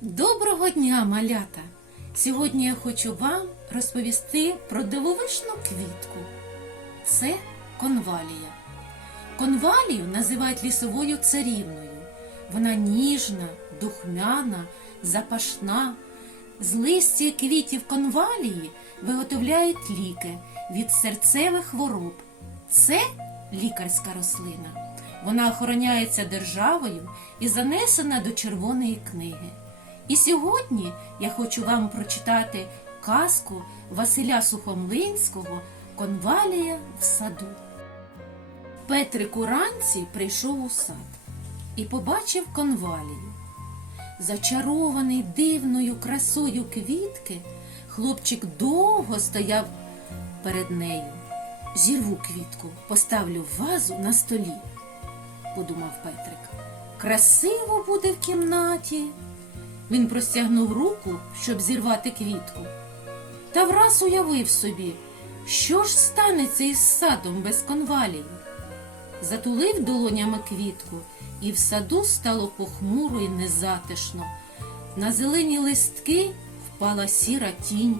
Доброго дня, малята! Сьогодні я хочу вам розповісти про дивовижну квітку. Це конвалія. Конвалію називають лісовою царівною. Вона ніжна, духмяна, запашна. З листя квітів конвалії виготовляють ліки від серцевих хвороб. Це лікарська рослина. Вона охороняється державою і занесена до Червоної книги. І сьогодні я хочу вам прочитати казку Василя Сухомлинського Конвалія в саду. Петрик уранці прийшов у сад і побачив конвалію. Зачарований дивною красою квітки, хлопчик довго стояв перед нею. Зірву квітку, поставлю вазу на столі, подумав Петрик. Красиво буде в кімнаті. Він простягнув руку, щоб зірвати квітку. Та враз уявив собі, що ж станеться із садом без конвалії. Затулив долонями квітку, і в саду стало похмуро і незатишно. На зелені листки впала сіра тінь,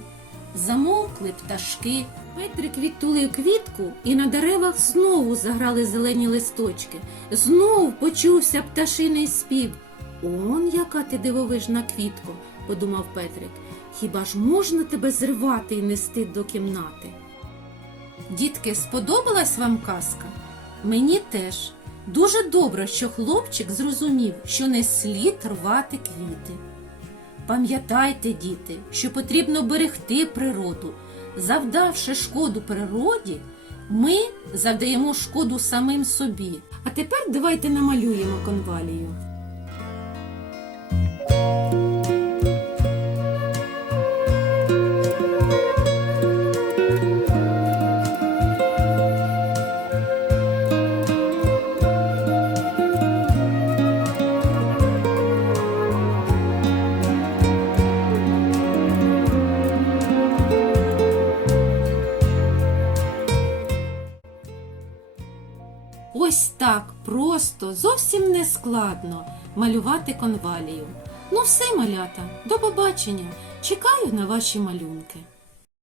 замовкли пташки. Петрик відтулив квітку, і на деревах знову заграли зелені листочки. Знов почувся пташиний спів. Он яка ти дивовижна квітко, подумав Петрик. Хіба ж можна тебе зривати і нести до кімнати? Дітки, сподобалась вам казка? Мені теж. Дуже добре, що хлопчик зрозумів, що не слід рвати квіти. Пам'ятайте, діти, що потрібно берегти природу. Завдавши шкоду природі, ми завдаємо шкоду самим собі. А тепер давайте намалюємо конвалію. Ось так просто, зовсім не складно малювати конвалію. Ну все, малята, до побачення. Чекаю на ваші малюнки.